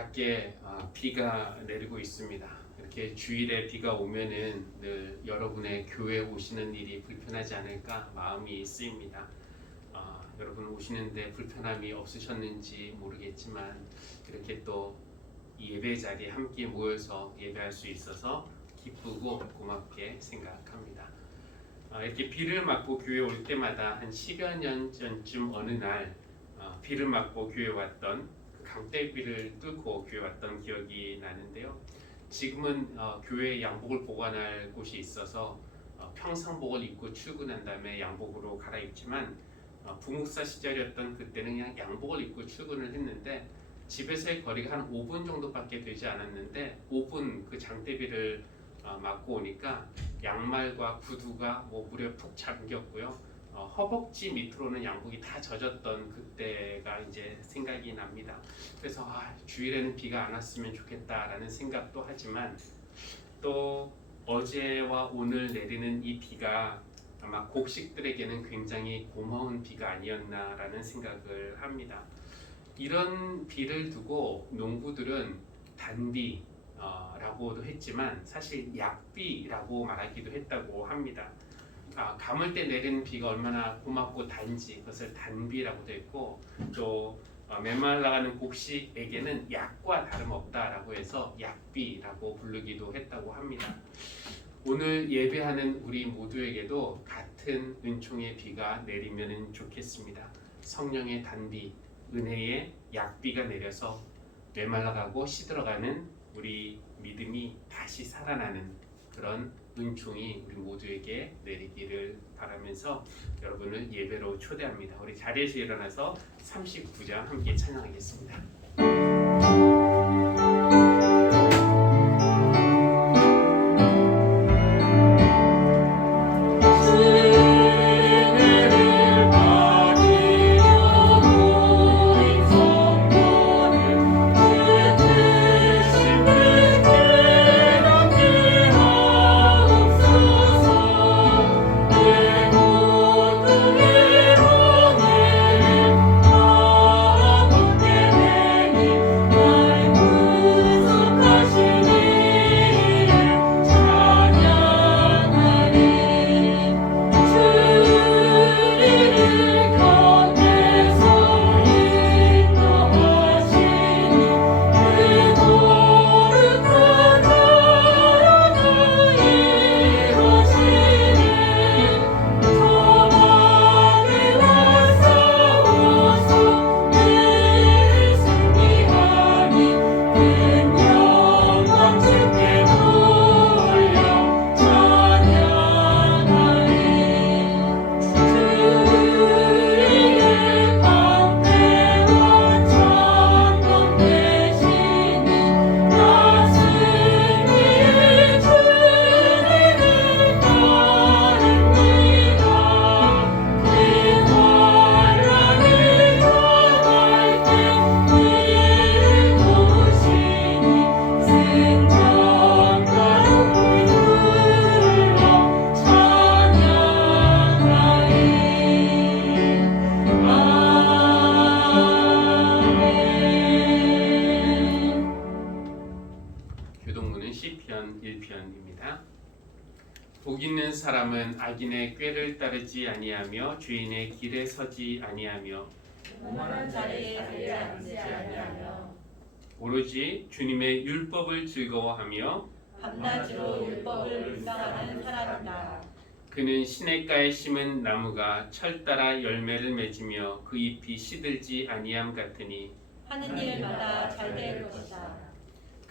밖에 비가 내리고 있습니다. 이렇게 주일에 비가 오면은 늘 여러분의 교회 오시는 일이 불편하지 않을까 마음이 쓰입니다. 여러분 오시는데 불편함이 없으셨는지 모르겠지만 이렇게 또 예배 자리에 함께 모여서 예배할 수 있어서 기쁘고 고맙게 생각합니다. 이렇게 비를 맞고 교회 올 때마다 한 10여 년 전쯤 어느 날 비를 맞고 교회 왔던 그 강대비를 뚫고 교회 왔던 기억이 나는데요. 지금은 교회에 양복을 보관할 곳이 있어서 평상복을 입고 출근한 다음에 양복으로 갈아입지만 부목사 시절이었던 그때는 그냥 양복을 입고 출근을 했는데 집에서의 거리가 한 5분 정도밖에 되지 않았는데 5분 그 장대비를 맞고 오니까 양말과 구두가 물에 푹 잠겼고요. 허벅지 밑으로는 양복이 다 젖었던 그때가 이제 생각이 납니다. 그래서 주일에는 비가 안 왔으면 좋겠다라는 생각도 하지만 또 어제와 오늘 내리는 이 비가 아마 곡식들에게는 굉장히 고마운 비가 아니었나라는 생각을 합니다. 이런 비를 두고 농부들은 단비라고도 했지만 사실 약비라고 말하기도 했다고 합니다. 가물 때 내리는 비가 얼마나 고맙고 단지 그것을 단비라고도 했고 또 메말라가는 곡식에게는 약과 다름없다라고 해서 약비라고 부르기도 했다고 합니다. 오늘 예배하는 우리 모두에게도 같은 은총의 비가 내리면 좋겠습니다. 성령의 단비, 은혜의 약비가 내려서 메말라가고 시들어가는 우리 믿음이 다시 살아나는 그런 은총이 우리 모두에게 내리기를 바라면서 여러분을 예배로 초대합니다. 우리 자리에서 일어나서 39장 함께 찬양하겠습니다. 교동문은 시편 1편입니다. 복 있는 사람은 악인의 꾀를 따르지 아니하며 주인의 길에 서지 아니하며 오만한 자리에 앉지 아니하며 오로지 주님의 율법을 즐거워하며 밤낮으로 율법을 묵상하는 사람이다. 그는 시냇가에 심은 나무가 철 따라 열매를 맺으며 그 잎이 시들지 아니함 같으니 하는 일마다 잘 될 것이다.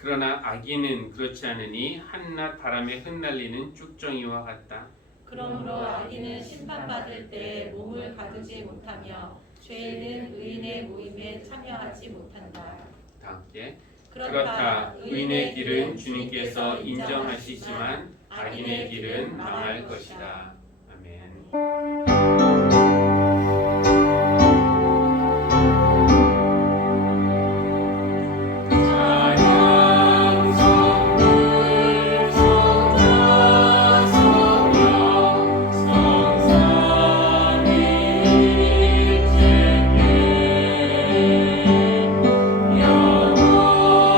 그러나 악인은 그렇지 않으니 한낮 바람에 흩날리는 쭉정이와 같다. 그러므로 악인은 심판받을 때 몸을 가두지 못하며 죄인은 의인의 모임에 참여하지 못한다. 다 함께. 그렇다. 의인의 길은 주님께서 인정하시지만 악인의 길은 망할 것이다. 아멘. 영원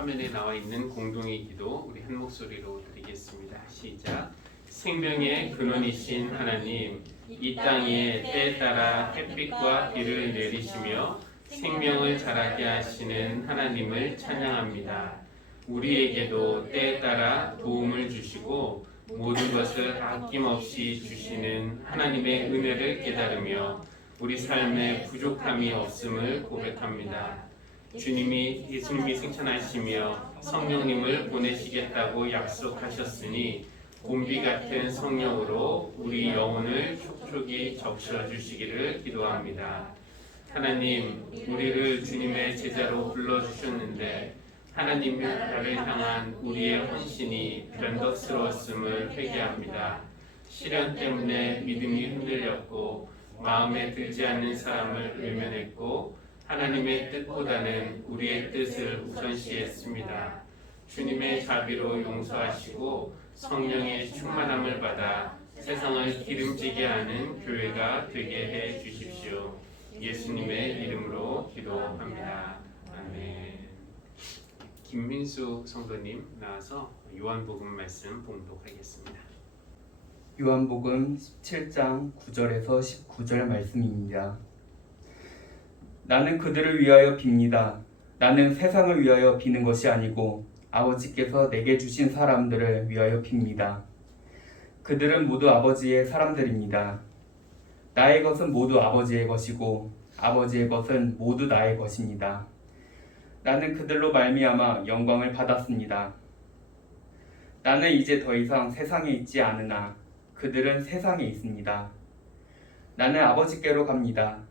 화면에 나와 있는 공동의 기도 우리 한 목소리로 드리겠습니다. 시작. 생명의 근원이신 하나님, 이 땅에 때에 따라 햇빛과 비를 내리시며 생명을 자라게 하시는 하나님을 찬양합니다. 우리에게도 때에 따라 도움을 주시고 모든 것을 아낌없이 주시는 하나님의 은혜를 깨달으며 우리 삶에 부족함이 없음을 고백합니다. 예수님이 승천하시며 성령님을 보내시겠다고 약속하셨으니 봄비 같은 성령으로 우리 영혼을 촉촉히 적셔주시기를 기도합니다. 하나님, 우리를 주님의 제자로 불러주셨는데 하나님의 나를 향한 우리의 헌신이 변덕스러웠음을 회개합니다. 시련 때문에 믿음이 흔들렸고 마음에 들지 않는 사람을 외면했고 하나님의 뜻보다는 우리의 뜻을 우선시했습니다. 주님의 자비로 용서하시고 성령의 충만함을 받아 세상을 기름지게 하는 교회가 되게 해 주십시오. 예수님의 이름으로 기도합니다. 아멘. 김민수 성도님 나와서 요한복음 말씀 봉독하겠습니다. 요한복음 17장 9절에서 19절 말씀입니다. 나는 그들을 위하여 빕니다. 나는 세상을 위하여 비는 것이 아니고 아버지께서 내게 주신 사람들을 위하여 빕니다. 그들은 모두 아버지의 사람들입니다. 나의 것은 모두 아버지의 것이고 아버지의 것은 모두 나의 것입니다. 나는 그들로 말미암아 영광을 받았습니다. 나는 이제 더 이상 세상에 있지 않으나 그들은 세상에 있습니다. 나는 아버지께로 갑니다.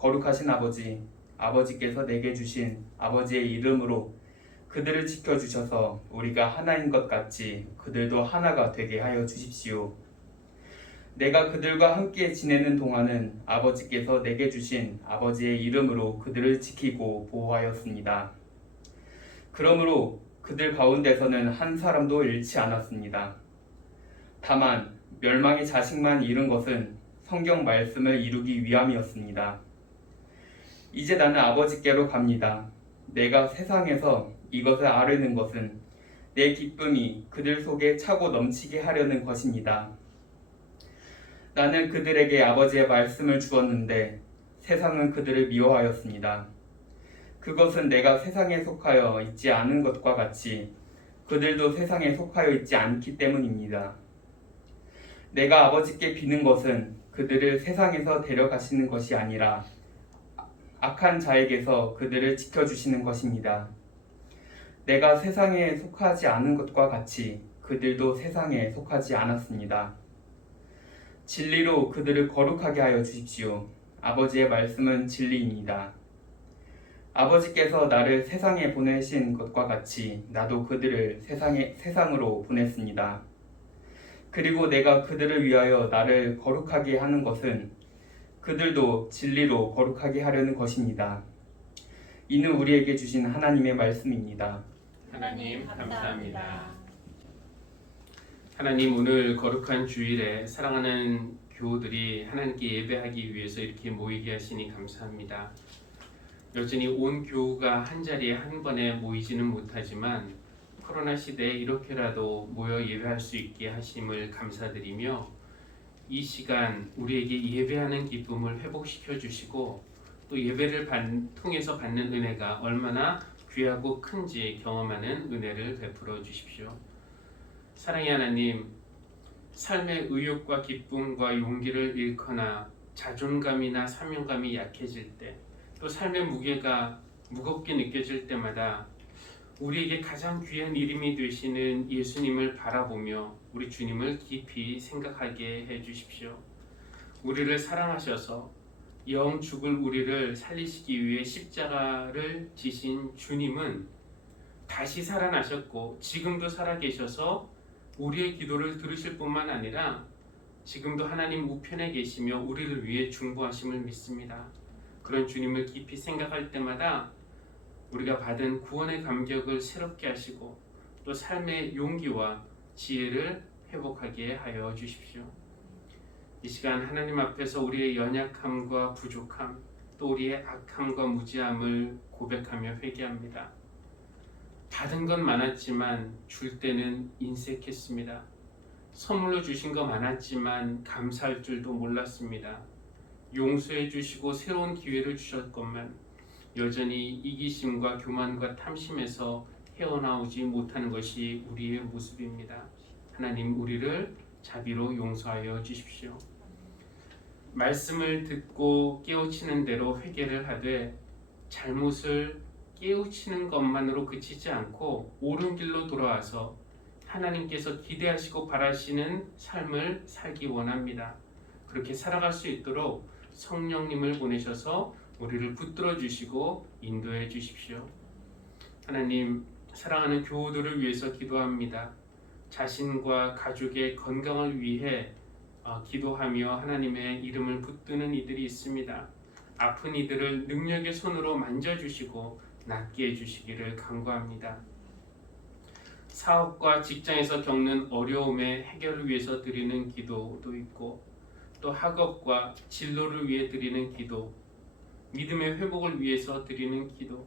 거룩하신 아버지, 아버지께서 내게 주신 아버지의 이름으로 그들을 지켜주셔서 우리가 하나인 것 같이 그들도 하나가 되게 하여 주십시오. 내가 그들과 함께 지내는 동안은 아버지께서 내게 주신 아버지의 이름으로 그들을 지키고 보호하였습니다. 그러므로 그들 가운데서는 한 사람도 잃지 않았습니다. 다만 멸망의 자식만 잃은 것은 성경 말씀을 이루기 위함이었습니다. 이제 나는 아버지께로 갑니다. 내가 세상에서 이것을 아뢰는 것은 내 기쁨이 그들 속에 차고 넘치게 하려는 것입니다. 나는 그들에게 아버지의 말씀을 주었는데 세상은 그들을 미워하였습니다. 그것은 내가 세상에 속하여 있지 않은 것과 같이 그들도 세상에 속하여 있지 않기 때문입니다. 내가 아버지께 비는 것은 그들을 세상에서 데려가시는 것이 아니라 악한 자에게서 그들을 지켜주시는 것입니다. 내가 세상에 속하지 않은 것과 같이 그들도 세상에 속하지 않았습니다. 진리로 그들을 거룩하게 하여 주십시오. 아버지의 말씀은 진리입니다. 아버지께서 나를 세상에 보내신 것과 같이 나도 그들을 세상으로 보냈습니다. 그리고 내가 그들을 위하여 나를 거룩하게 하는 것은 그들도 진리로 거룩하게 하려는 것입니다. 이는 우리에게 주신 하나님의 말씀입니다. 하나님 감사합니다. 하나님, 오늘 거룩한 주일에 사랑하는 교우들이 하나님께 예배하기 위해서 이렇게 모이게 하시니 감사합니다. 여전히 온 교우가 한 자리에 한 번에 모이지는 못하지만 코로나 시대에 이렇게라도 모여 예배할 수 있게 하심을 감사드리며 이 시간 우리에게 예배하는 기쁨을 회복시켜 주시고 또 예배를 통해서 받는 은혜가 얼마나 귀하고 큰지 경험하는 은혜를 베풀어 주십시오. 사랑의 하나님, 삶의 의욕과 기쁨과 용기를 잃거나 자존감이나 사명감이 약해질 때, 또 삶의 무게가 무겁게 느껴질 때마다 우리에게 가장 귀한 이름이 되시는 예수님을 바라보며 우리 주님을 깊이 생각하게 해 주십시오. 우리를 사랑하셔서 영 죽을 우리를 살리시기 위해 십자가를 지신 주님은 다시 살아나셨고 지금도 살아계셔서 우리의 기도를 들으실 뿐만 아니라 지금도 하나님 우편에 계시며 우리를 위해 중보하심을 믿습니다. 그런 주님을 깊이 생각할 때마다 우리가 받은 구원의 감격을 새롭게 하시고 또 삶의 용기와 지혜를 회복하게 하여 주십시오. 이 시간 하나님 앞에서 우리의 연약함과 부족함, 또 우리의 악함과 무지함을 고백하며 회개합니다. 받은 건 많았지만 줄 때는 인색했습니다. 선물로 주신 거 많았지만 감사할 줄도 몰랐습니다. 용서해 주시고 새로운 기회를 주셨건만 여전히 이기심과 교만과 탐심에서 헤어나오지 못하는 것이 우리의 모습입니다. 하나님, 우리를 자비로 용서하여 주십시오. 말씀을 듣고 깨우치는 대로 회개를 하되 잘못을 깨우치는 것만으로 그치지 않고 옳은 길로 돌아와서 하나님께서 기대하시고 바라시는 삶을 살기 원합니다. 그렇게 살아갈 수 있도록 성령님을 보내셔서 우리를 붙들어 주시고 인도해 주십시오. 하나님, 사랑하는 교우들을 위해서 기도합니다. 자신과 가족의 건강을 위해 기도하며 하나님의 이름을 붙드는 이들이 있습니다. 아픈 이들을 능력의 손으로 만져주시고 낫게 해주시기를 간구합니다. 사업과 직장에서 겪는 어려움의 해결을 위해서 드리는 기도도 있고, 또 학업과 진로를 위해 드리는 기도, 믿음의 회복을 위해서 드리는 기도,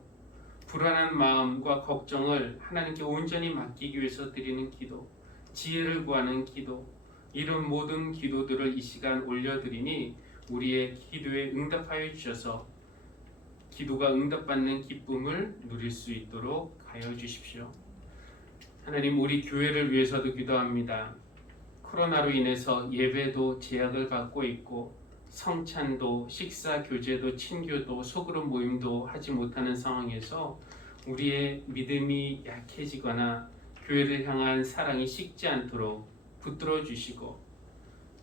불안한 마음과 걱정을 하나님께 온전히 맡기기 위해서 드리는 기도, 지혜를 구하는 기도, 이런 모든 기도들을 이 시간 올려드리니 우리의 기도에 응답하여 주셔서 기도가 응답받는 기쁨을 누릴 수 있도록 하여 주십시오. 하나님, 우리 교회를 위해서도 기도합니다. 코로나로 인해서 예배도 제약을 받고 있고 성찬도, 식사, 교제도, 친교도, 소그룹 모임도 하지 못하는 상황에서 우리의 믿음이 약해지거나 교회를 향한 사랑이 식지 않도록 붙들어 주시고,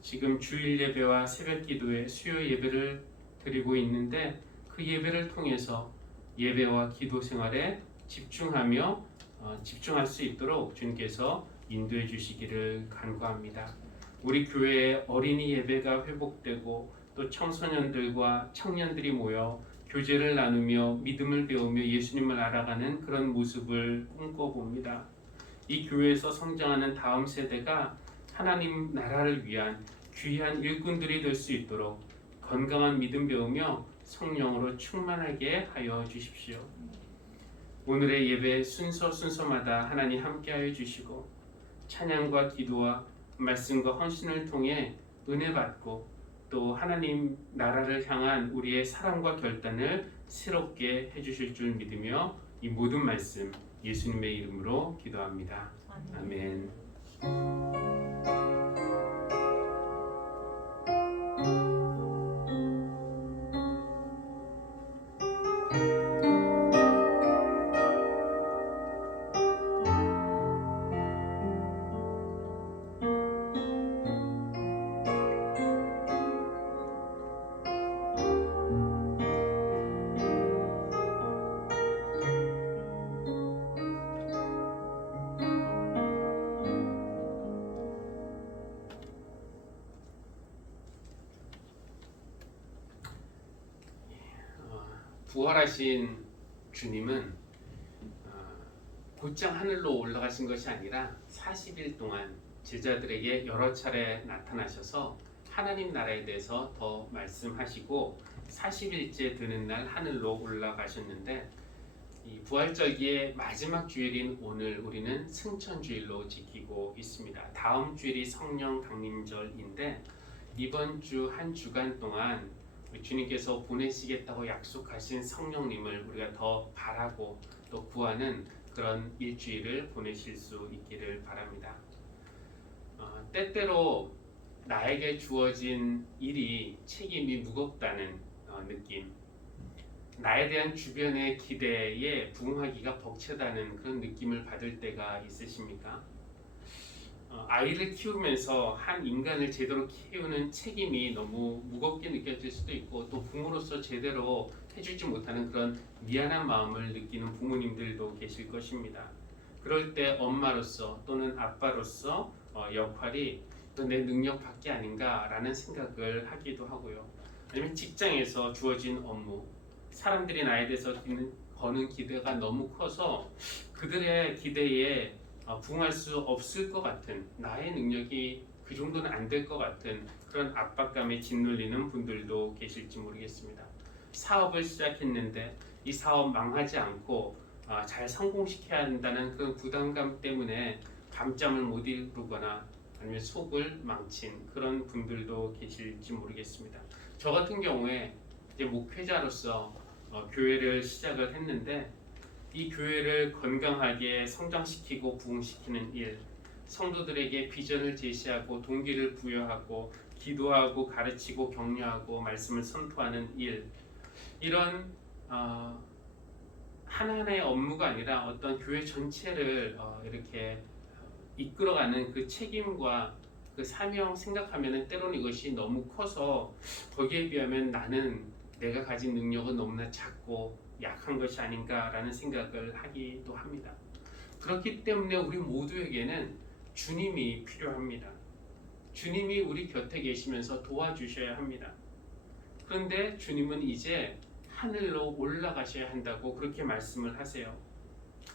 지금 주일 예배와 새벽 기도에 수요 예배를 드리고 있는데 그 예배를 통해서 예배와 기도 생활에 집중할 수 있도록 주님께서 인도해 주시기를 간구합니다. 우리 교회의 어린이 예배가 회복되고 또 청소년들과 청년들이 모여 교제를 나누며 믿음을 배우며 예수님을 알아가는 그런 모습을 꿈꿔봅니다. 이 교회에서 성장하는 다음 세대가 하나님 나라를 위한 귀한 일꾼들이 될 수 있도록 건강한 믿음 배우며 성령으로 충만하게 하여 주십시오. 오늘의 예배 순서마다 하나님 함께하여 주시고 찬양과 기도와 말씀과 헌신을 통해 은혜 받고 또 하나님 나라를 향한 우리의 사랑과 결단을 새롭게 해주실 줄 믿으며 이 모든 말씀 예수님의 이름으로 기도합니다. 아멘. 부활하신 주님은 곧장 하늘로 올라가신 것이 아니라 40일 동안 제자들에게 여러 차례 나타나셔서 하나님 나라에 대해서 더 말씀하시고 40일째 되는 날 하늘로 올라가셨는데, 이 부활절기의 마지막 주일인 오늘 우리는 승천주일로 지키고 있습니다. 다음 주일이 성령 강림절인데 이번 주 한 주간 동안 주님께서 보내시겠다고 약속하신 성령님을 우리가 더 바라고 또 구하는 그런 일주일을 보내실 수 있기를 바랍니다. 때때로 나에게 주어진 일이 책임이 무겁다는 느낌, 나에 대한 주변의 기대에 부응하기가 벅차다는 그런 느낌을 받을 때가 있으십니까? 아이를 키우면서 한 인간을 제대로 키우는 책임이 너무 무겁게 느껴질 수도 있고, 또 부모로서 제대로 해주지 못하는 그런 미안한 마음을 느끼는 부모님들도 계실 것입니다. 그럴 때 엄마로서 또는 아빠로서 역할이 또 내 능력 밖이 아닌가라는 생각을 하기도 하고요. 아니면 직장에서 주어진 업무, 사람들이 나에 대해서 거는 기대가 너무 커서 그들의 기대에 부응할 수 없을 것 같은, 나의 능력이 그 정도는 안 될 것 같은 그런 압박감에 짓눌리는 분들도 계실지 모르겠습니다. 사업을 시작했는데 이 사업 망하지 않고 잘 성공시켜야 한다는 그런 부담감 때문에 밤잠을 못 이루거나 아니면 속을 망친 그런 분들도 계실지 모르겠습니다. 저 같은 경우에 이제 목회자로서 교회를 시작을 했는데 이 교회를 건강하게 성장시키고 부흥시키는 일, 성도들에게 비전을 제시하고 동기를 부여하고 기도하고 가르치고 격려하고 말씀을 선포하는 일, 이런 하나하나의 업무가 아니라 어떤 교회 전체를 이렇게 이끌어가는 그 책임과 그 사명 생각하면은 때로는 이것이 너무 커서 거기에 비하면 나는 내가 가진 능력은 너무나 작고 약한 것이 아닌가라는 생각을 하기도 합니다. 그렇기 때문에 우리 모두에게는 주님이 필요합니다. 주님이 우리 곁에 계시면서 도와주셔야 합니다. 그런데 주님은 이제 하늘로 올라가셔야 한다고 그렇게 말씀을 하세요.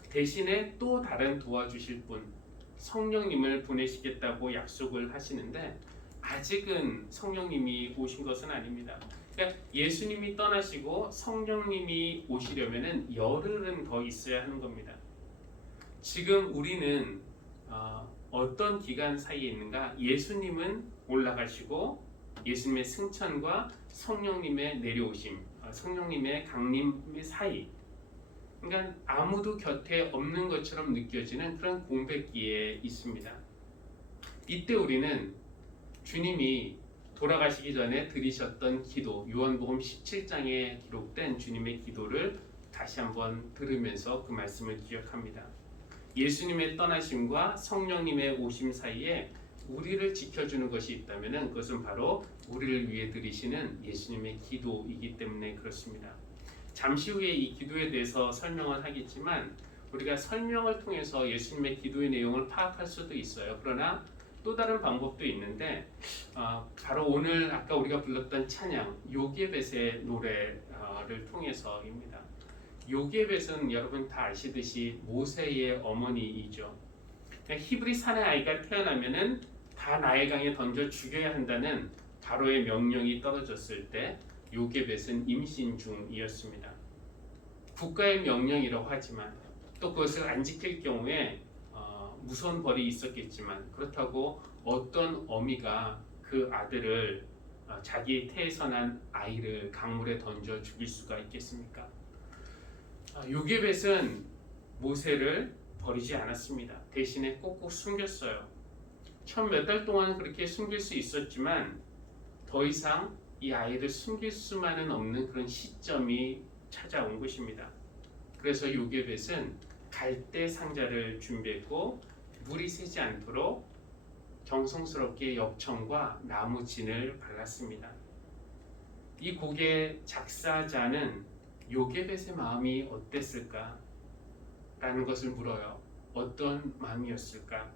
대신에 또 다른 도와주실 분, 성령님을 보내시겠다고 약속을 하시는데 아직은 성령님이 오신 것은 아닙니다. 그러니까 예수님이 떠나시고 성령님이 오시려면은 열흘은 더 있어야 하는 겁니다. 지금 우리는 어떤 기간 사이에 있는가? 예수님은 올라가시고 예수님의 승천과 성령님의 내려오심, 성령님의 강림의 사이, 그러니까 아무도 곁에 없는 것처럼 느껴지는 그런 공백기에 있습니다. 이때 우리는 주님이 돌아가시기 전에 드리셨던 기도, 요한복음 17장에 기록된 주님의 기도를 다시 한번 들으면서 그 말씀을 기억합니다. 예수님의 떠나심과 성령님의 오심 사이에 우리를 지켜주는 것이 있다면 그것은 바로 우리를 위해 드리시는 예수님의 기도이기 때문에 그렇습니다. 잠시 후에 이 기도에 대해서 설명을 하겠지만 우리가 설명을 통해서 예수님의 기도의 내용을 파악할 수도 있어요. 그러나 또 다른 방법도 있는데 바로 오늘 아까 우리가 불렀던 찬양 요게벳의 노래를 통해서입니다. 요게벳은 여러분 다 아시듯이 모세의 어머니이죠. 히브리 사내 아이가 태어나면은 다 나일강에 던져 죽여야 한다는 바로의 명령이 떨어졌을 때 요게벳은 임신 중이었습니다. 국가의 명령이라고 하지만 또 그것을 안 지킬 경우에 무서운 벌이 있었겠지만 그렇다고 어떤 어미가 그 아들을 자기 태에서 난 아이를 강물에 던져 죽일 수가 있겠습니까? 요게벳은 모세를 버리지 않았습니다. 대신에 꼭꼭 숨겼어요. 처음 몇 달 동안 그렇게 숨길 수 있었지만 더 이상 이 아이를 숨길 수만은 없는 그런 시점이 찾아온 것입니다. 그래서 요게벳은 갈대 상자를 준비했고 물이 새지 않도록 정성스럽게 엽청과 나무 진을 발랐습니다. 이 곡의 작사자는 요게벳의 마음이 어땠을까? 라는 것을 물어요. 어떤 마음이었을까?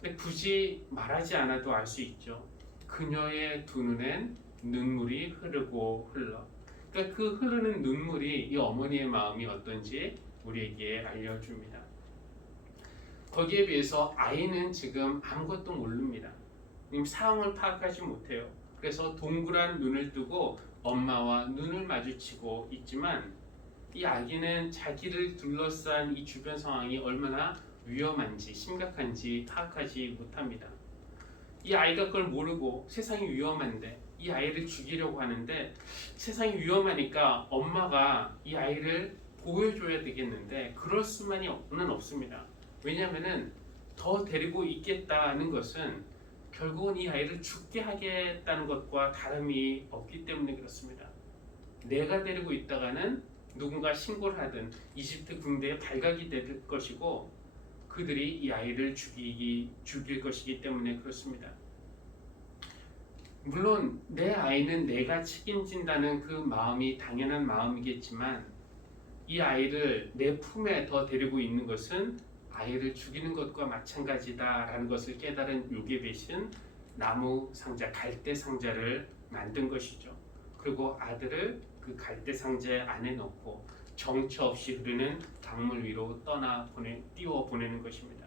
근데 굳이 말하지 않아도 알 수 있죠. 그녀의 두 눈엔 눈물이 흐르고 흘러. 그러니까 그 흐르는 눈물이 이 어머니의 마음이 어떤지 우리에게 알려줍니다. 거기에 비해서 아이는 지금 아무것도 모릅니다. 상황을 파악하지 못해요. 그래서 동그란 눈을 뜨고 엄마와 눈을 마주치고 있지만 이 아기는 자기를 둘러싼 이 주변 상황이 얼마나 위험한지 심각한지 파악하지 못합니다. 이 아이가 그걸 모르고 세상이 위험한데 이 아이를 죽이려고 하는데 세상이 위험하니까 엄마가 이 아이를 보호해줘야 되겠는데 그럴 수만은 없습니다. 왜냐하면 더 데리고 있겠다는 것은 결국은 이 아이를 죽게 하겠다는 것과 다름이 없기 때문에 그렇습니다. 내가 데리고 있다가는 누군가 신고를 하든 이집트 군대에 발각이 될 것이고 그들이 이 아이를 죽일 것이기 때문에 그렇습니다. 물론 내 아이는 내가 책임진다는 그 마음이 당연한 마음이겠지만 이 아이를 내 품에 더 데리고 있는 것은 아이를 죽이는 것과 마찬가지다라는 것을 깨달은 요게벳은 나무 상자, 갈대 상자를 만든 것이죠. 그리고 아들을 그 갈대 상자 안에 넣고 정처 없이 흐르는 강물 위로 띄워 보내는 것입니다.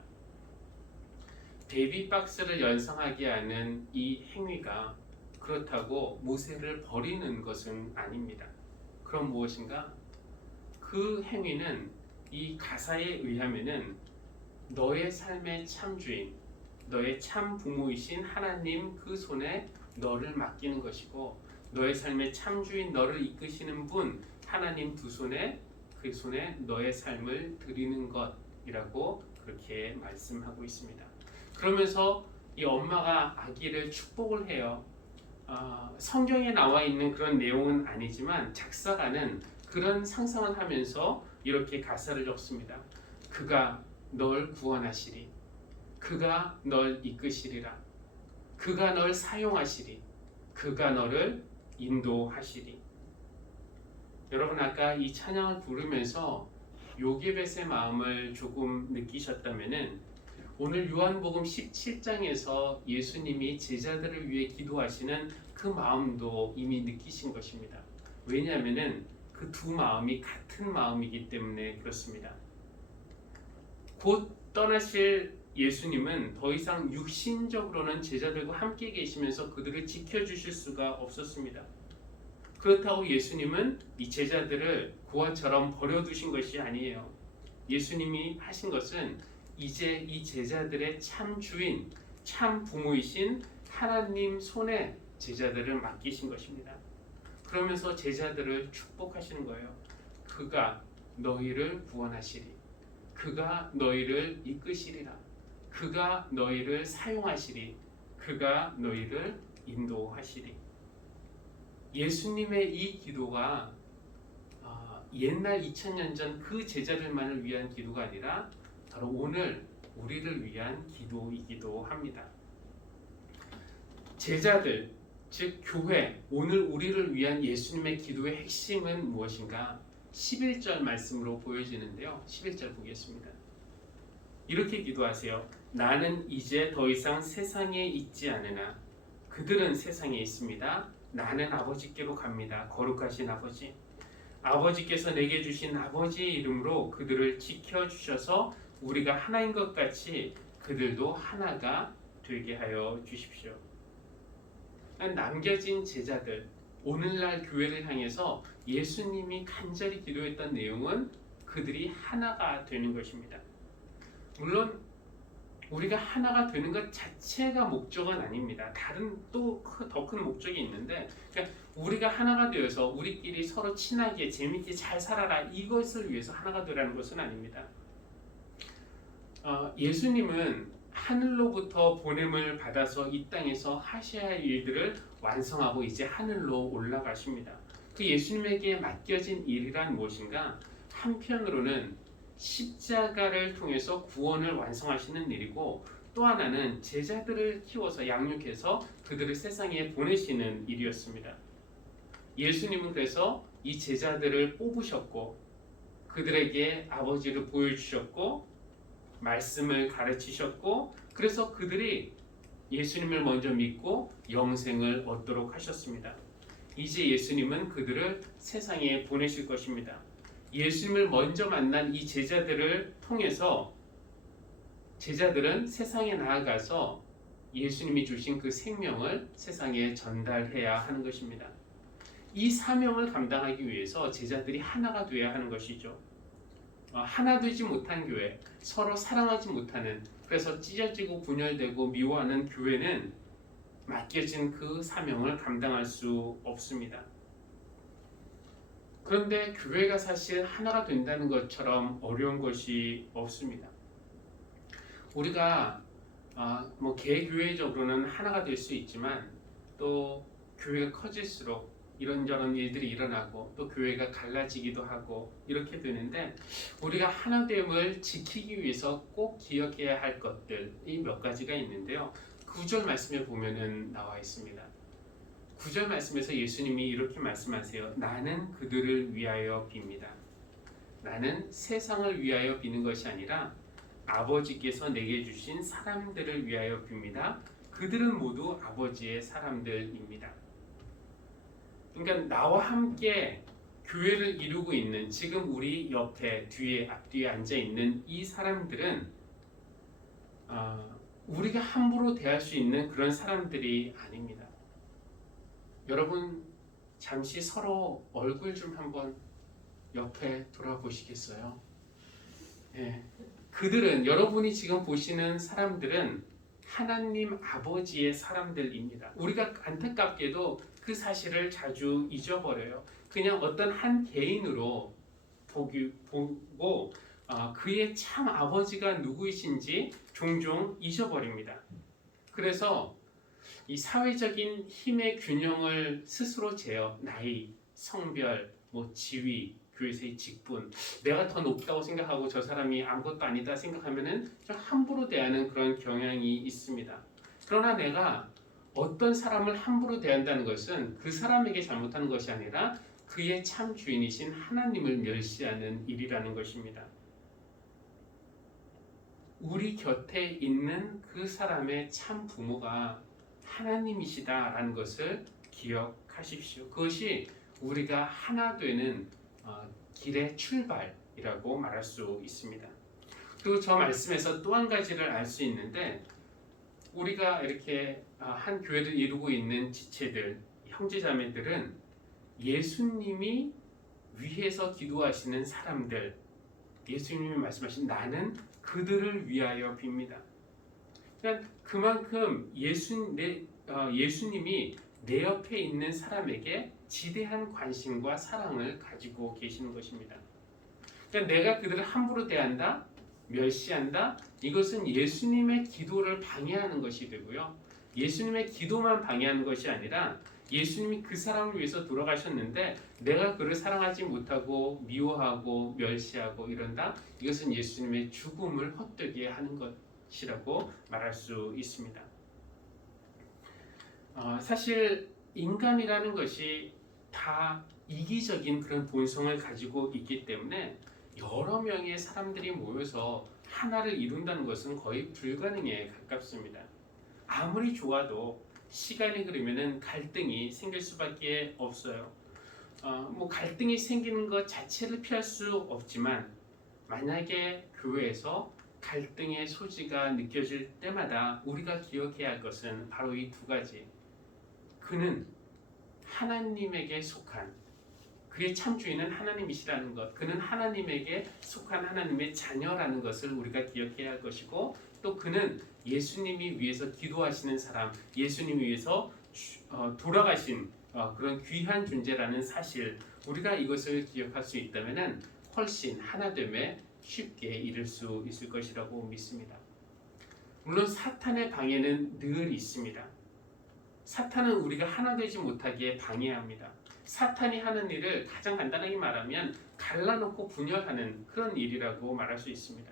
베이비 박스를 연상하게 하는 이 행위가 그렇다고 모세를 버리는 것은 아닙니다. 그럼 무엇인가? 그 행위는 이 가사에 의하면은 너의 삶의 참 주인, 너의 참 부모이신 하나님 그 손에 너를 맡기는 것이고, 너의 삶의 참 주인 너를 이끄시는 분 하나님 두 손에 그 손에 너의 삶을 드리는 것이라고 그렇게 말씀하고 있습니다. 그러면서 이 엄마가 아기를 축복을 해요. 성경에 나와 있는 그런 내용은 아니지만 작사가는 그런 상상을 하면서 이렇게 가사를 적습니다. 그가 널 구원하시리, 그가 널 이끄시리라, 그가 널 사용하시리, 그가 너를 인도하시리. 여러분 아까 이 찬양을 부르면서 요게벳의 마음을 조금 느끼셨다면은 오늘 요한복음 17장에서 예수님이 제자들을 위해 기도하시는 그 마음도 이미 느끼신 것입니다. 왜냐하면은 그 두 마음이 같은 마음이기 때문에 그렇습니다. 곧 떠나실 예수님은 더 이상 육신적으로는 제자들과 함께 계시면서 그들을 지켜주실 수가 없었습니다. 그렇다고 예수님은 이 제자들을 고아처럼 버려두신 것이 아니에요. 예수님이 하신 것은 이제 이 제자들의 참 주인, 참 부모이신 하나님 손에 제자들을 맡기신 것입니다. 그러면서 제자들을 축복하시는 거예요. 그가 너희를 구원하시리, 그가 너희를 이끄시리라, 그가 너희를 사용하시리, 그가 너희를 인도하시리. 예수님의 이 기도가 옛날 2000년 전 그 제자들만을 위한 기도가 아니라 바로 오늘 우리를 위한 기도이기도 합니다. 제자들, 즉 교회, 오늘 우리를 위한 예수님의 기도의 핵심은 무엇인가? 11절 말씀으로 보여지는데요. 11절 보겠습니다. 이렇게 기도하세요. 나는 이제 더 이상 세상에 있지 않으나 그들은 세상에 있습니다. 나는 아버지께로 갑니다. 거룩하신 아버지, 아버지께서 내게 주신 아버지의 이름으로 그들을 지켜주셔서 우리가 하나인 것 같이 그들도 하나가 되게 하여 주십시오. 남겨진 제자들, 오늘날 교회를 향해서 예수님이 간절히 기도했던 내용은 그들이 하나가 되는 것입니다. 물론 우리가 하나가 되는 것 자체가 목적은 아닙니다. 다른 또 더 큰 목적이 있는데, 그러니까 우리가 하나가 되어서 우리끼리 서로 친하게 재밌게 잘 살아라 이것을 위해서 하나가 되라는 것은 아닙니다. 예수님은 하늘로부터 보냄을 받아서 이 땅에서 하셔야 할 일들을 완성하고 이제 하늘로 올라가십니다. 그 예수님에게 맡겨진 일이란 무엇인가? 한편으로는 십자가를 통해서 구원을 완성하시는 일이고, 또 하나는 제자들을 키워서 양육해서 그들을 세상에 보내시는 일이었습니다. 예수님은 그래서 이 제자들을 뽑으셨고 그들에게 아버지를 보여주셨고 말씀을 가르치셨고, 그래서 그들이 예수님을 먼저 믿고 영생을 얻도록 하셨습니다. 이제 예수님은 그들을 세상에 보내실 것입니다. 예수님을 먼저 만난 이 제자들을 통해서 제자들은 세상에 나아가서 예수님이 주신 그 생명을 세상에 전달해야 하는 것입니다. 이 사명을 감당하기 위해서 제자들이 하나가 되어야 하는 것이죠. 하나 되지 못한 교회, 서로 사랑하지 못하는, 그래서 찢어지고 분열되고 미워하는 교회는 맡겨진 그 사명을 감당할 수 없습니다. 그런데 교회가 사실 하나가 된다는 것처럼 어려운 것이 없습니다. 우리가 개교회적으로는 하나가 될 수 있지만 또 교회가 커질수록 이런저런 일들이 일어나고 또 교회가 갈라지기도 하고 이렇게 되는데, 우리가 하나됨을 지키기 위해서 꼭 기억해야 할 것들이 몇 가지가 있는데요. 9절 말씀에 보면은 나와 있습니다. 9절 말씀에서 예수님이 이렇게 말씀하세요. 나는 그들을 위하여 빕니다. 나는 세상을 위하여 비는 것이 아니라 아버지께서 내게 주신 사람들을 위하여 빕니다. 그들은 모두 아버지의 사람들입니다. 그러니까 나와 함께 교회를 이루고 있는, 지금 우리 옆에 뒤에 앞뒤에 앉아 있는 이 사람들은 우리가 함부로 대할 수 있는 그런 사람들이 아닙니다. 여러분 잠시 서로 얼굴 좀 한번 옆에 돌아보시겠어요? 예, 그들은 여러분이 지금 보시는 사람들은 하나님 아버지의 사람들입니다. 우리가 안타깝게도 그 사실을 자주 잊어버려요. 그냥 어떤 한 개인으로 보고 그의 참 아버지가 누구이신지 종종 잊어버립니다. 그래서 이 사회적인 힘의 균형을 스스로 재어 나이, 성별, 지위, 교회에서의 직분, 내가 더 높다고 생각하고 저 사람이 아무것도 아니다 생각하면은 좀 함부로 대하는 그런 경향이 있습니다. 그러나 내가 어떤 사람을 함부로 대한다는 것은 그 사람에게 잘못하는 것이 아니라 그의 참 주인이신 하나님을 멸시하는 일이라는 것입니다. 우리 곁에 있는 그 사람의 참 부모가 하나님이시다라는 것을 기억하십시오. 그것이 우리가 하나 되는 길의 출발이라고 말할 수 있습니다. 그리고 저 말씀에서 또 한 가지를 알 수 있는데, 우리가 이렇게 한 교회를 이루고 있는 지체들, 형제자매들은 예수님이 위해서 기도하시는 사람들, 예수님이 말씀하신 나는 그들을 위하여 빕니다. 그러니까 그만큼 예수님이 내 옆에 있는 사람에게 지대한 관심과 사랑을 가지고 계시는 것입니다. 그러니까 내가 그들을 함부로 대한다, 멸시한다, 이것은 예수님의 기도를 방해하는 것이 되고요. 예수님의 기도만 방해하는 것이 아니라 예수님이 그 사람을 위해서 돌아가셨는데 내가 그를 사랑하지 못하고 미워하고 멸시하고 이런다, 이것은 예수님의 죽음을 헛되게 하는 것이라고 말할 수 있습니다. 사실 인간이라는 것이 다 이기적인 그런 본성을 가지고 있기 때문에 여러 명의 사람들이 모여서 하나를 이룬다는 것은 거의 불가능에 가깝습니다. 아무리 좋아도 시간이 흐르면은 갈등이 생길 수밖에 없어요. 갈등이 생기는 것 자체를 피할 수 없지만 만약에 교회에서 갈등의 소지가 느껴질 때마다 우리가 기억해야 할 것은 바로 이 두 가지. 그는 하나님에게 속한, 그의 참 주인은 하나님이시라는 것, 그는 하나님에게 속한 하나님의 자녀라는 것을 우리가 기억해야 할 것이고, 또 그는 예수님이 위해서 기도하시는 사람, 예수님이 위해서 돌아가신 그런 귀한 존재라는 사실, 우리가 이것을 기억할 수 있다면 훨씬 하나됨에 쉽게 이룰 수 있을 것이라고 믿습니다. 물론 사탄의 방해는 늘 있습니다. 사탄은 우리가 하나 되지 못하게 방해합니다. 사탄이 하는 일을 가장 간단하게 말하면 갈라놓고 분열하는 그런 일이라고 말할 수 있습니다.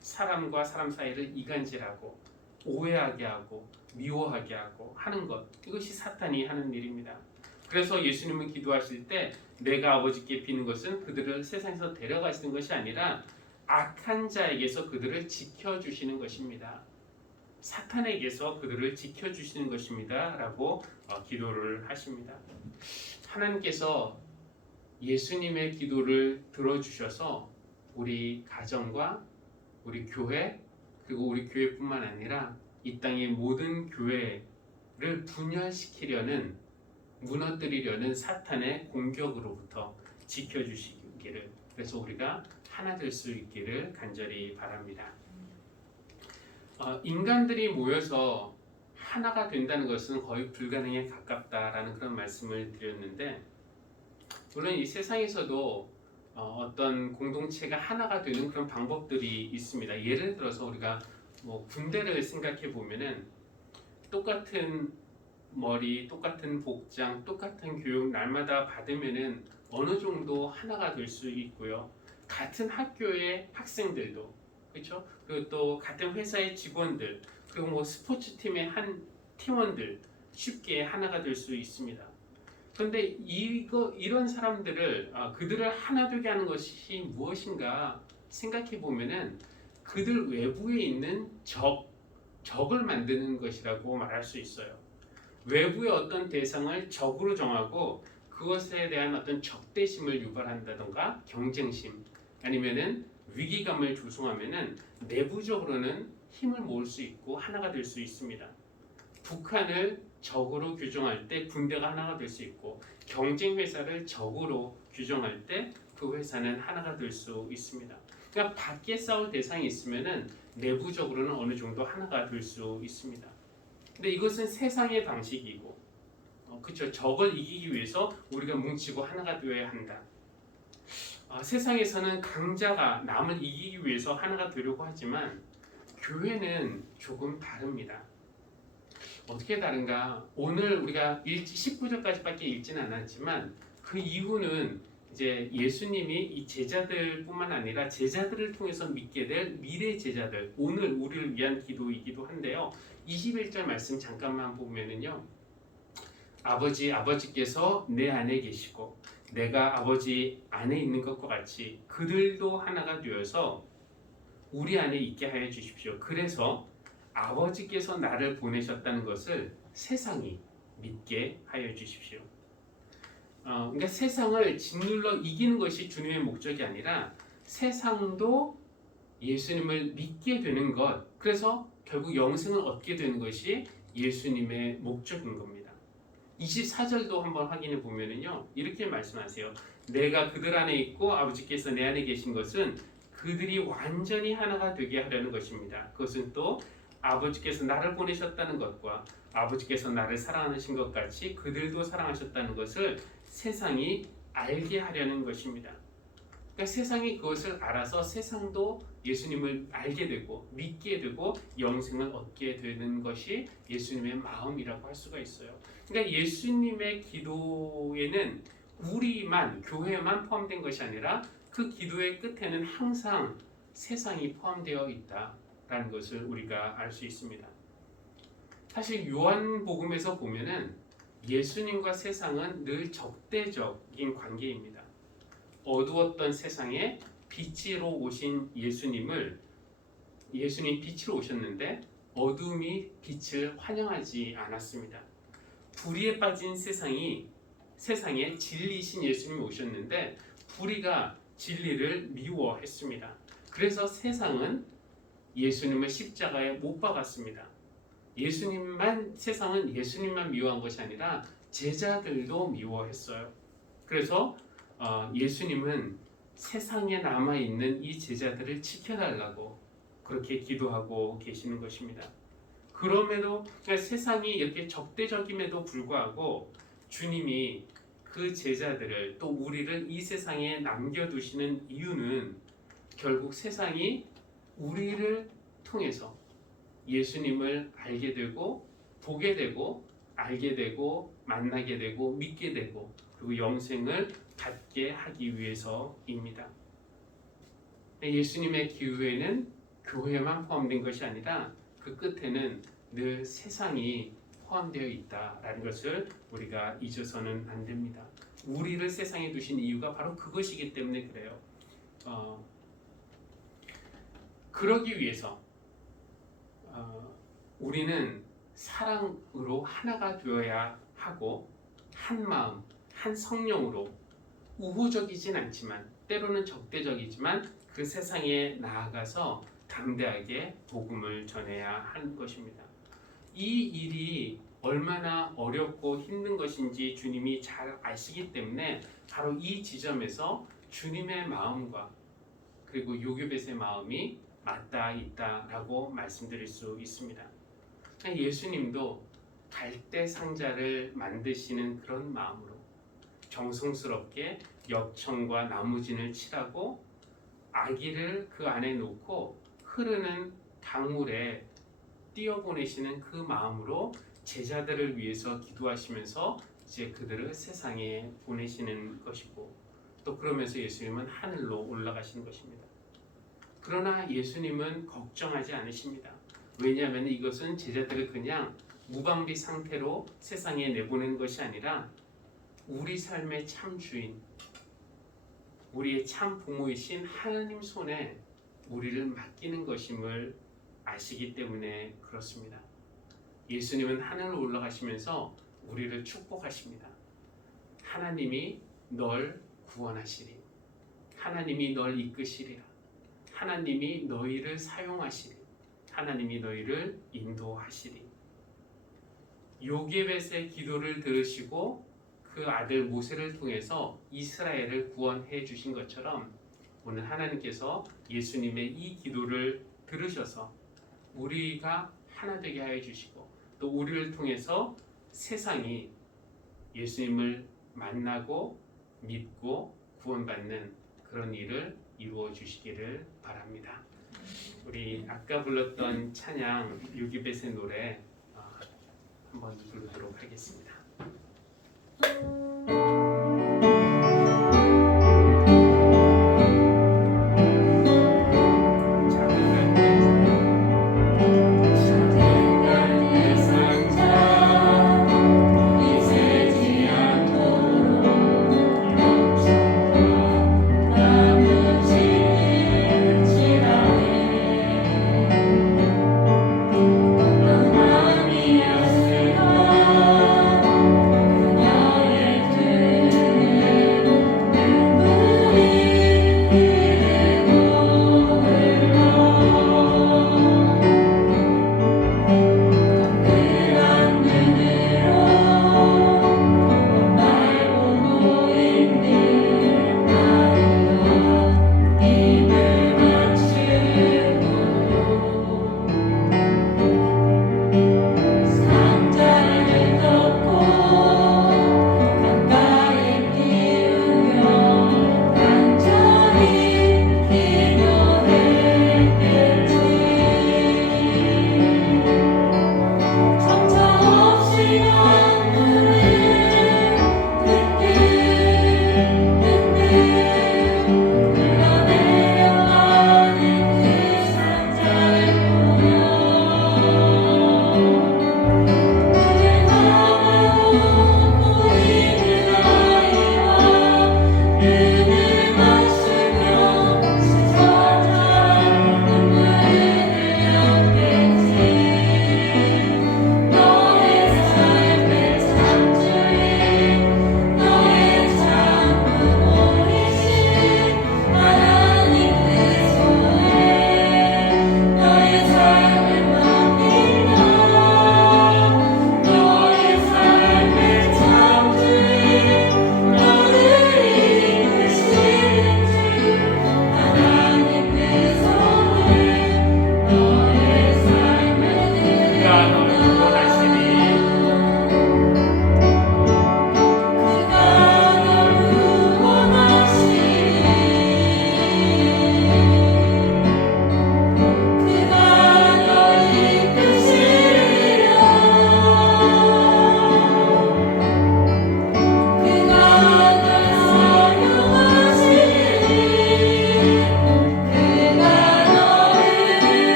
사람과 사람 사이를 이간질하고 오해하게 하고 미워하게 하고 하는 것, 이것이 사탄이 하는 일입니다. 그래서 예수님은 기도하실 때 내가 아버지께 비는 것은 그들을 세상에서 데려가시는 것이 아니라 악한 자에게서 그들을 지켜주시는 것입니다. 사탄에게서 그들을 지켜주시는 것입니다 라고 기도를 하십니다. 하나님께서 예수님의 기도를 들어주셔서 우리 가정과 우리 교회, 그리고 우리 교회뿐만 아니라 이 땅의 모든 교회를 분열시키려는, 무너뜨리려는 사탄의 공격으로부터 지켜주시기를, 그래서 우리가 하나 될 수 있기를 간절히 바랍니다. 인간들이 모여서 하나가 된다는 것은 거의 불가능에 가깝다라는 그런 말씀을 드렸는데, 물론 이 세상에서도 어떤 공동체가 하나가 되는 그런 방법들이 있습니다. 예를 들어서 우리가 군대를 생각해 보면은 똑같은 머리, 똑같은 복장, 똑같은 교육 날마다 받으면은 어느 정도 하나가 될 수 있고요. 같은 학교의 학생들도, 그렇죠? 그리고 또 같은 회사의 직원들, 그리고 스포츠팀의 한 팀원들 쉽게 하나가 될 수 있습니다. 그런데 이런 사람들을 그들을 하나 되게 하는 것이 무엇인가 생각해 보면은 그들 외부에 있는 적을 만드는 것이라고 말할 수 있어요. 외부의 어떤 대상을 적으로 정하고 그것에 대한 어떤 적대심을 유발한다던가 경쟁심, 아니면은 위기감을 조성하면은 내부적으로는 힘을 모을 수 있고 하나가 될 수 있습니다. 북한을 적으로 규정할 때 군대가 하나가 될 수 있고, 경쟁 회사를 적으로 규정할 때 그 회사는 하나가 될 수 있습니다. 그러니까 밖에 싸울 대상이 있으면은 내부적으로는 어느 정도 하나가 될 수 있습니다. 근데 이것은 세상의 방식이고, 그렇죠. 적을 이기기 위해서 우리가 뭉치고 하나가 되어야 한다. 세상에서는 강자가 남을 이기기 위해서 하나가 되려고 하지만 교회는 조금 다릅니다. 어떻게 다른가? 오늘 우리가 19절까지밖에 읽지는 않았지만 그 이후는 이제 예수님이 이 제자들뿐만 아니라 제자들을 통해서 믿게 될 미래 제자들, 오늘 우리를 위한 기도이기도 한데요. 21절 말씀 잠깐만 보면은요. 아버지께서 내 안에 계시고 내가 아버지 안에 있는 것과 같이 그들도 하나가 되어서 우리 안에 있게 하여 주십시오. 그래서 아버지께서 나를 보내셨다는 것을 세상이 믿게 하여 주십시오. 그러니까 세상을 짓눌러 이기는 것이 주님의 목적이 아니라 세상도 예수님을 믿게 되는 것, 그래서 결국 영생을 얻게 되는 것이 예수님의 목적인 겁니다. 24절도 한번 확인해 보면은요, 이렇게 말씀하세요. 내가 그들 안에 있고 아버지께서 내 안에 계신 것은 그들이 완전히 하나가 되게 하려는 것입니다. 그것은 또 아버지께서 나를 보내셨다는 것과 아버지께서 나를 사랑하신 것 같이 그들도 사랑하셨다는 것을 세상이 알게 하려는 것입니다. 그러니까 세상이 그것을 알아서 세상도 예수님을 알게 되고 믿게 되고 영생을 얻게 되는 것이 예수님의 마음이라고 할 수가 있어요. 그러니까 예수님의 기도에는 우리만, 교회만 포함된 것이 아니라 그 기도의 끝에는 항상 세상이 포함되어 있다라는 것을 우리가 알 수 있습니다. 사실 요한복음에서 보면은 예수님과 세상은 늘 적대적인 관계입니다. 어두웠던 세상에 빛으로 오신 예수님 빛으로 오셨는데 어둠이 빛을 환영하지 않았습니다. 불의에 빠진 세상에 진리이신 예수님이 오셨는데 불의가 진리를 미워했습니다. 그래서 세상은 예수님을 십자가에 못 박았습니다. 세상은 예수님만 미워한 것이 아니라 제자들도 미워했어요. 그래서 예수님은 세상에 남아있는 이 제자들을 지켜달라고 그렇게 기도하고 계시는 것입니다. 그럼에도 그러니까 세상이 이렇게 적대적임에도 불구하고 주님이 그 제자들을 또 우리를 이 세상에 남겨두시는 이유는 결국 세상이 우리를 통해서 예수님을 알게 되고 보게 되고 알게 되고 만나게 되고 믿게 되고 그리고 영생을 받게 하기 위해서입니다. 예수님의 기후에는 교회만 포함된 것이 아니라 그 끝에는 늘 세상이 포함되어 있다라는 것을 우리가 잊어서는 안 됩니다. 우리를 세상에 두신 이유가 바로 그것이기 때문에 그래요. 그러기 위해서 우리는 사랑으로 하나가 되어야 하고 한 마음, 한 성령으로 우호적이진 않지만 때로는 적대적이지만 그 세상에 나아가서 담대하게 복음을 전해야 하는 것입니다. 이 일이 얼마나 어렵고 힘든 것인지 주님이 잘 아시기 때문에 바로 이 지점에서 주님의 마음과 그리고 요게벳의 마음이 맞닿아 있다라고 말씀드릴 수 있습니다. 예수님도 갈대 상자를 만드시는 그런 마음으로 정성스럽게 엽청과 나무진을 칠하고 아기를 그 안에 놓고 흐르는 강물에 띄어보내시는 그 마음으로 제자들을 위해서 기도하시면서 이제 그들을 세상에 보내시는 것이고 또 그러면서 예수님은 하늘로 올라가시는 것입니다. 그러나 예수님은 걱정하지 않으십니다. 왜냐하면 이것은 제자들을 그냥 무방비 상태로 세상에 내보내는 것이 아니라 우리 삶의 참 주인, 우리의 참 부모이신 하나님 손에 우리를 맡기는 것임을 아시기 때문에 그렇습니다. 예수님은 하늘로 올라가시면서 우리를 축복하십니다. 하나님이 널 구원하시리. 하나님이 널 이끄시리라. 하나님이 너희를 사용하시리. 하나님이 너희를 인도하시리. 요게벳의 기도를 들으시고 그 아들 모세를 통해서 이스라엘을 구원해 주신 것처럼 오늘 하나님께서 예수님의 이 기도를 들으셔서 우리가 하나 되게 하여 주시고 또 우리를 통해서 세상이 예수님을 만나고 믿고 구원받는 그런 일을 이루어 주시기를 바랍니다. 우리 아까 불렀던 찬양 유기벳의 노래 한번 부르도록 하겠습니다.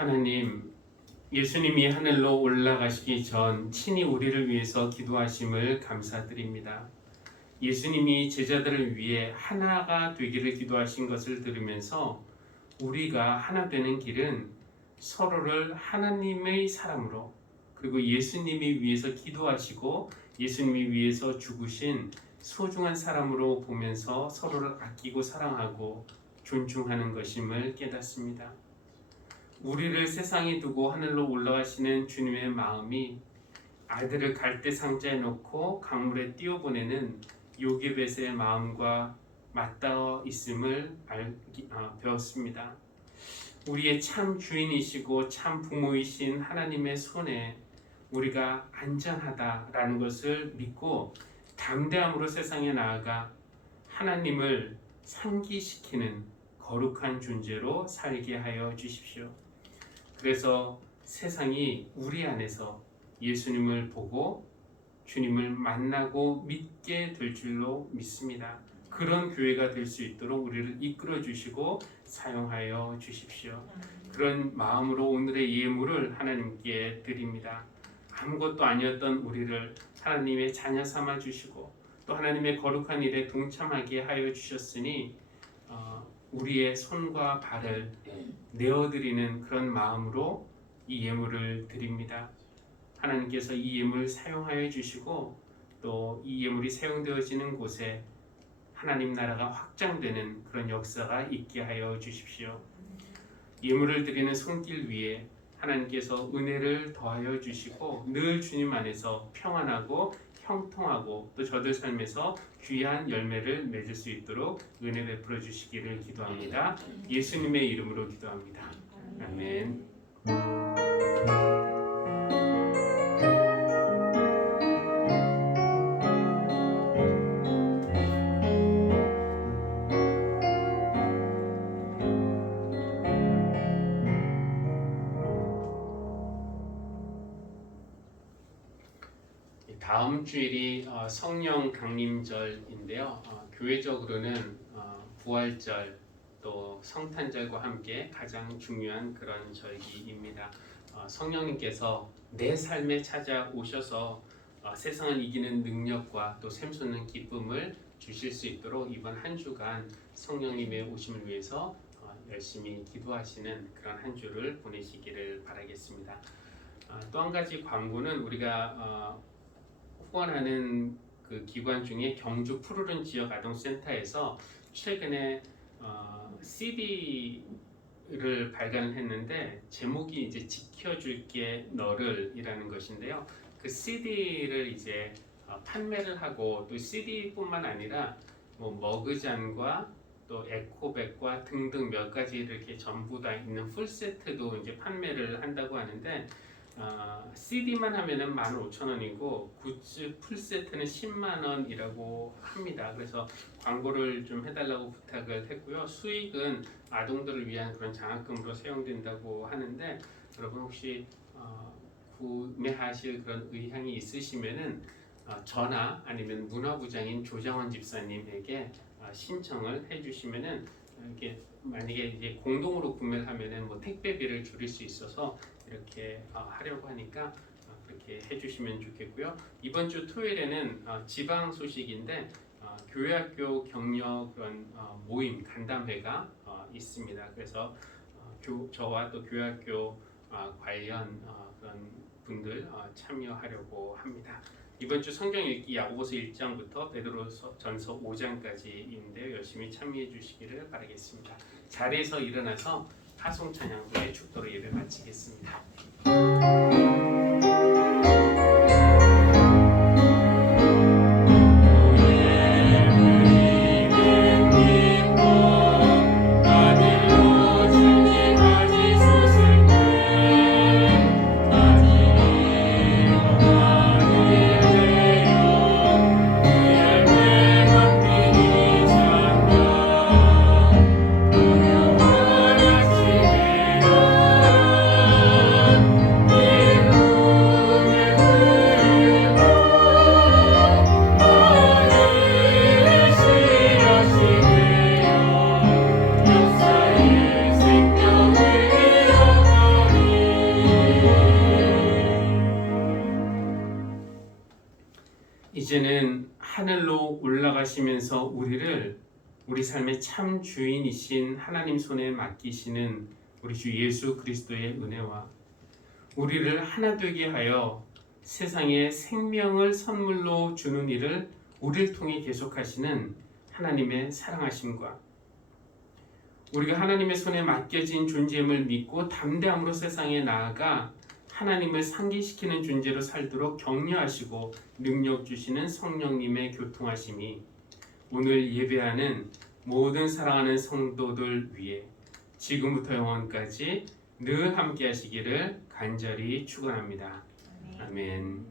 하나님, 예수님이 하늘로 올라가시기 전 친히 우리를 위해서 기도하심을 감사드립니다. 예수님이 제자들을 위해 하나가 되기를 기도하신 것을 들으면서 우리가 하나 되는 길은 서로를 하나님의 사람으로 그리고 예수님이 위해서 기도하시고 예수님이 위해서 죽으신 소중한 사람으로 보면서 서로를 아끼고 사랑하고 존중하는 것임을 깨닫습니다. 우리를 세상에 두고 하늘로 올라가시는 주님의 마음이 아들을 갈대 상자에 넣고 강물에 띄워보내는 요게벳의 마음과 맞닿아 있음을 배웠습니다. 우리의 참 주인이시고 참 부모이신 하나님의 손에 우리가 안전하다라는 것을 믿고 담대함으로 세상에 나아가 하나님을 상기시키는 거룩한 존재로 살게 하여 주십시오. 그래서 세상이 우리 안에서 예수님을 보고 주님을 만나고 믿게 될 줄로 믿습니다. 그 그런 교회가 될 수 있도록 우리를 이끌어 주시고 사용하여 주십시오. 그런 마음으로 오늘의 예물을 하나님께 드립니다. 아무것도 아니었던 우리를 하나님의 자녀 삼아 주시고 또 하나님의 거룩한 일에 동참하게 하여 주셨으니 우리의 손과 발을 내어드리는 그런 마음으로 이 예물을 드립니다. 하나님께서 이 예물 사용하여 주시고 또 이 예물이 사용되어지는 곳에 하나님 나라가 확장되는 그런 역사가 있게 하여 주십시오. 예물을 드리는 손길 위에 하나님께서 은혜를 더하여 주시고 늘 주님 안에서 평안하고 형통하고 또 저들 삶에서 귀한 열매를 맺을 수 있도록 은혜 베풀어 주시기를 기도합니다. 예수님의 이름으로 기도합니다. 아멘. 다음 주일이 성령 강림절인데요. 교회적으로는 부활절 또 성탄절과 함께 가장 중요한 그런 절기입니다. 성령님께서 내 삶에 찾아오셔서 세상을 이기는 능력과 또 샘솟는 기쁨을 주실 수 있도록 이번 한 주간 성령님의 오심을 위해서 열심히 기도하시는 그런 한 주를 보내시기를 바라겠습니다. 또 한 가지 광고는 우리가 후원하는 그 기관 중에 경주 푸르른 지역 아동센터에서 최근에 CD를 발간했는데 제목이 이제 지켜줄게 너를이라는 것인데요. 그 CD를 이제 판매를 하고 또 CD뿐만 아니라 뭐 머그잔과 또 에코백과 등등 몇 가지 이렇게 전부 다 있는 풀 세트도 이제 판매를 한다고 하는데 CD만 하면은 15,000원이고 굿즈 풀 세트는 10만 원이라고 합니다. 그래서 광고를 좀 해달라고 부탁을 했고요. 수익은 아동들을 위한 그런 장학금으로 사용된다고 하는데 여러분 혹시 구매하실 그런 의향이 있으시면은 전화 아니면 문화부장인 조장원 집사님에게 신청을 해주시면은 이게 만약에 이제 공동으로 구매를 하면은 뭐 택배비를 줄일 수 있어서 이렇게 하려고 하니까 그렇게 해주시면 좋겠고요. 이번 주 토요일에는 지방 소식인데 교회학교 격려 그런 모임 간담회가 있습니다. 그래서 저와 또 교회학교 관련 그런 분들 참여하려고 합니다. 이번 주 성경 읽기 야고보서 1장부터 베드로전서 5장까지인데요. 열심히 참여해 주시기를 바라겠습니다. 자리에서 일어나서 하송 찬양부의 축도로 예배 마치겠습니다. 이제는 하늘로 올라가시면서 우리 삶의 참 주인이신 하나님 손에 맡기시는 우리 주 예수 그리스도의 은혜와 우리를 하나 되게 하여 세상에 생명을 선물로 주는 일을 우리를 통해 계속하시는 하나님의 사랑하심과 우리가 하나님의 손에 맡겨진 존재임을 믿고 담대함으로 세상에 나아가 하나님을 상기시키는 존재로 살도록 격려하시고 능력 주시는 성령님의 교통하심이 오늘 예배하는 모든 사랑하는 성도들 위해 지금부터 영원까지 늘 함께 하시기를 간절히 축원합니다. 아멘.